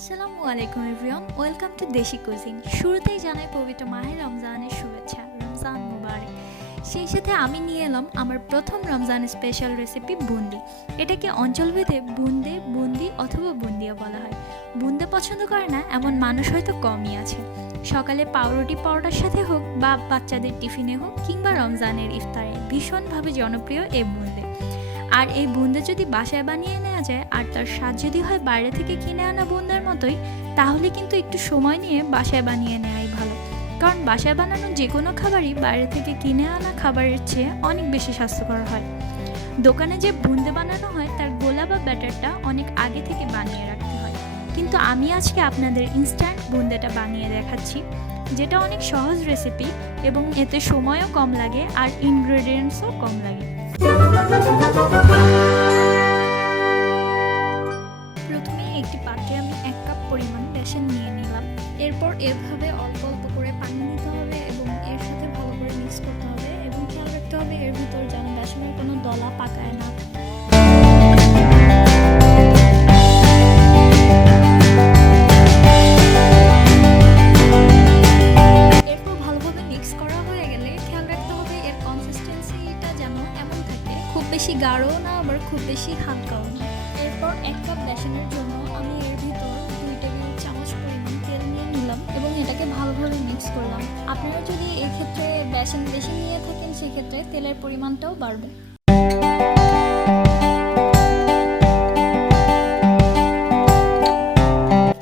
আসসালামু আলাইকুম everyone, welcome to দেশি কুজিন। শুরুতেই জানাই পবিত্র মাহে রমজানের শুভেচ্ছা, রমজান মুবারক। সেই সাথে আমি নিয়ে এলাম আমার প্রথম রমজান স্পেশাল রেসিপি বুন্দি। এটাকে অঞ্চলভেদে বুন্দে, বুন্দি অথবা বুন্দিয়া বলা হয়। বুন্দে পছন্দ করে না এমন মানুষ হয়তো কমই আছে। সকালে পাউরুটি পরোটার সাথে হোক বা বাচ্চাদের টিফিনে হোক কিংবা রমজানের ইফতারে ভীষণভাবে জনপ্রিয় এই বুন্দে। আর এই বুন্দে যদি বাসায় বানিয়ে নেওয়া যায় আর তার স্বাদ যদি হয় বাইরে থেকে কিনে আনা বুন্দের মতোই, তাহলে কিন্তু একটু সময় নিয়ে বাসায় বানিয়ে নেওয়াই ভালো। কারণ বাসায় বানানো যে কোনো খাবারই বাইরে থেকে কিনে আনা খাবারের চেয়ে অনেক বেশি স্বাস্থ্যকর হয়। দোকানে যে বুন্দে বানানো হয় তার গোলা বা ব্যাটারটা অনেক আগে থেকে বানিয়ে রাখতে হয়, কিন্তু আমি আজকে আপনাদের ইনস্ট্যান্ট বুন্দেটা বানিয়ে দেখাচ্ছি, যেটা অনেক সহজ রেসিপি এবং এতে সময়ও কম লাগে আর ইনগ্রেডিয়েন্টসও কম লাগে। প্রথমে একটি পাত্রে আমি 1 কাপ পরিমাণ বেসন নিয়ে নিলাম। এরপর এভাবে অল্প অল্প করে পানি নিতে হবে এবং এর সাথে ভালো করে মিক্স করতে হবে এবং খেয়াল রাখতে হবে এর ভিতর যেন বেসনের কোনো দলা পাকায় না থাকে। এরপর ভালোভাবে মিক্স করা হয়ে গেলে খেয়াল রাখতে হবে এর কনসিস্টেন্সিটা যেন এমন থাকে, খুব বেশি গাঢ়ও না আবার খুব বেশি হালকাও না। এরপর 1 কাপ বেসনের জন্য আমি এর ভিতর 2 টেবিল চামচ পরিমাণ তেল নিয়ে নিলাম এবং এটাকে ভালোভাবে মিক্স করলাম। আপনারা যদি এক্ষেত্রে বেসন বেশি নিয়ে থাকেন সেক্ষেত্রে তেলের পরিমাণটাও বাড়বে।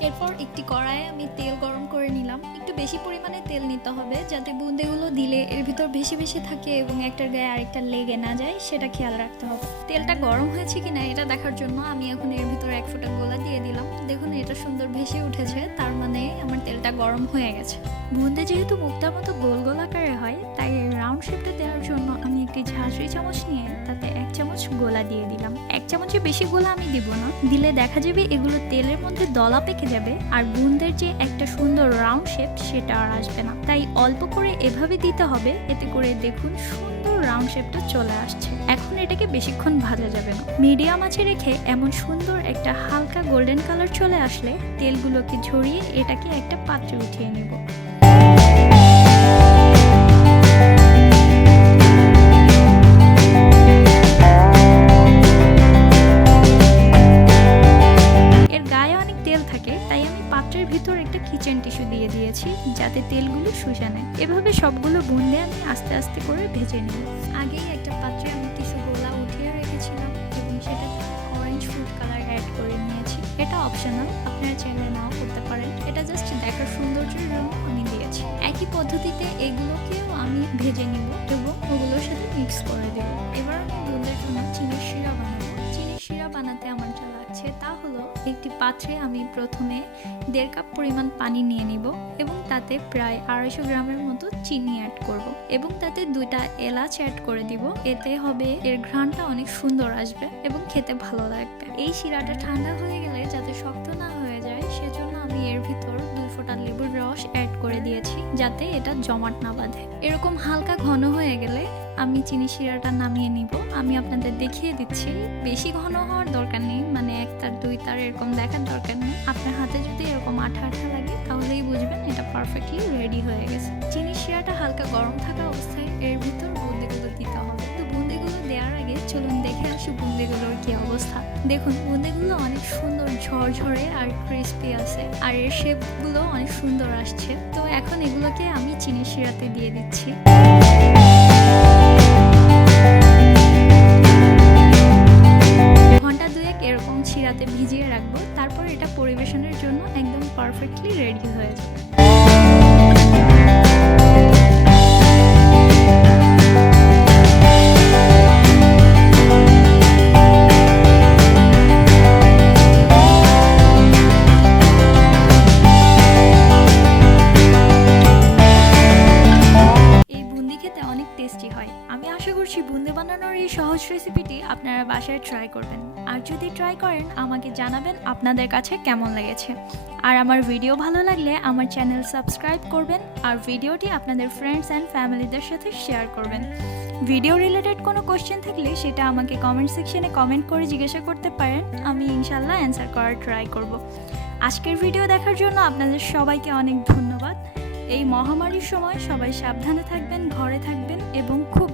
এরপর একটি কড়াইয়ে আমি তেল গরম করে নিলাম। একটু বেশি পরিমাণে তেল নিতে হবে যাতে বুন্দেগুলো দিলে এর ভিতর বেশি বেশি থাকে এবং একটার গায়ে আরেকটা লেগে না যায়, সেটা খেয়াল রাখতে হবে। তেলটা গরম হয়েছে কিনা এটা দেখার জন্য আমি এখন এর ভিতর 1 ফোঁটা গোলা দিয়ে দিলাম। দেখুন এটা সুন্দর ভেসে উঠেছে, তার মানে আমার তেলটা গরম হয়ে গেছে। বুন্দে যেহেতু মুক্তার মতো গোল গোল আকারে হয়, তাই রাউন্ড শেপটা দেওয়ার জন্য আমি একটি ঝাঁঝরি চামচ নিয়ে তাতে 1 চামচ গোলা দিয়ে দিলাম। 1 চামচের বেশি গোলা আমি দিব না, দিলে দেখা যাবে এগুলো তেলের মধ্যে দলা পেকে যাবে আর বুন্দের যে একটা সুন্দর রাউন্ড শেপ সেটা আর আসবে না। তাই অল্প করে এভাবে দিতে হবে, এতে করে দেখুন সুন্দর রাউন্ড শেপটা চলে আসছে। এখন এটাকে বেশিক্ষণ ভাজা যাবে না, মিডিয়াম আঁচে রেখে এমন সুন্দর একটা হালকা গোল্ডেন কালার চলে আসলে তেলগুলোকে ঝরিয়ে এটাকে একটা পাত্রে উঠিয়ে নেব। ভিতর একটা কিচেন টিস্যু দিয়ে দিয়েছি যাতে তেলগুলো শুষে নেয়। এভাবে সবগুলো বুন্দে আমি আস্তে আস্তে করে ভেজে নিব। আগেই একটা পাত্রে আমি কিছু গোলা উঠিয়ে রেখেছিলাম এবং সেটাতে অরেঞ্জ ফুড কালার অ্যাড করে নিয়েছি। এটা অপশনাল, আপনারা চাইলে নাও করতে পারেন, এটা জাস্ট দেখার সৌন্দর্যের জন্য আমি দিয়েছি। একই পদ্ধতিতে এগুলোকেও আমি ভেজে নিব এবং ওগুলোর সাথে মিক্স করে দেব। এবার আমি বুন্দের জন্য চিনির শিরা বানাবো। চিনির শিরা বানাতে আমার যা লাগছে তা হলো, একটি পাত্রে আমি প্রথমে 1.5 কাপ পরিমাণ পানি নিয়ে নিব এবং তাতে প্রায় 250 গ্রামের মতো চিনি অ্যাড করব এবং তাতে 2টা এলাচ অ্যাড করে দিব। এতে হবে এর ঘ্রাণটা অনেক সুন্দর আসবে এবং খেতে ভালো লাগবে। এই শিরাটা ঠান্ডা হয়ে গেলে যাতে শক্ত না হয়ে যায় সেজন্য আমি এর ভিতর 2 ফোঁটা লেবুর রস অ্যাড করে দিয়েছি যাতে এটা জমাট না বাঁধে। এরকম হালকা ঘন হয়ে গেলে আমি চিনি শিরাটা নামিয়ে নিব। আমি আপনাদের দেখিয়ে দিচ্ছি, বেশি ঘন হওয়ার দরকার নেই, মানে 1 তার 2 তার এরকম দেখার দরকার নেই। আপনার হাতে যদি এরকম আঠা আঠা লাগে তাহলেই বুঝবেন এটা পারফেক্টলি রেডি হয়ে গেছে। চিনি শিরাটা হালকা গরম থাকা অবস্থায় এর ভিতর বুন্দিগুলো দিতে হবে। তো বুন্দিগুলো দেওয়ার আগে চলুন দেখে আসি বুন্দিগুলোর কি অবস্থা। দেখুন বুন্দিগুলো অনেক সুন্দর ঝরঝরে আর ক্রিস্পি আছে আর এর শেপগুলো অনেক সুন্দর আসছে। তো এখন এগুলোকে আমি চিনি শিরাতে দিয়ে দিচ্ছি। ঘন্টা 2 এরকম শিরাতে ভিজিয়ে রাখবো, তারপর এটা পরিবেশনের জন্য একদম পারফেক্টলি রেডি হয়ে যাবে। টেস্টি হয়। আমি আশা করছি বুন্দে বানানোর এই সহজ রেসিপিটি আপনারা বাসায় ট্রাই করবেন, আর যদি ট্রাই করেন আমাকে জানাবেন আপনাদের কাছে কেমন লেগেছে। আর আমার ভিডিও ভালো লাগলে আমার চ্যানেল সাবস্ক্রাইব করবেন আর ভিডিওটি আপনাদের ফ্রেন্ডস অ্যান্ড ফ্যামিলিদের সাথে শেয়ার করবেন। ভিডিও রিলেটেড কোনো কোশ্চেন থাকলে সেটা আমাকে কমেন্ট সেকশনে কমেন্ট করে জিজ্ঞাসা করতে পারেন, আমি ইনশাল্লাহ অ্যান্সার করার ট্রাই করব। আজকের ভিডিও দেখার জন্য আপনাদের সবাইকে অনেক ধন্যবাদ। এই মহামারীর সময় সবাই সাবধানে থাকবেন, ঘরে থাকবেন এবং খুব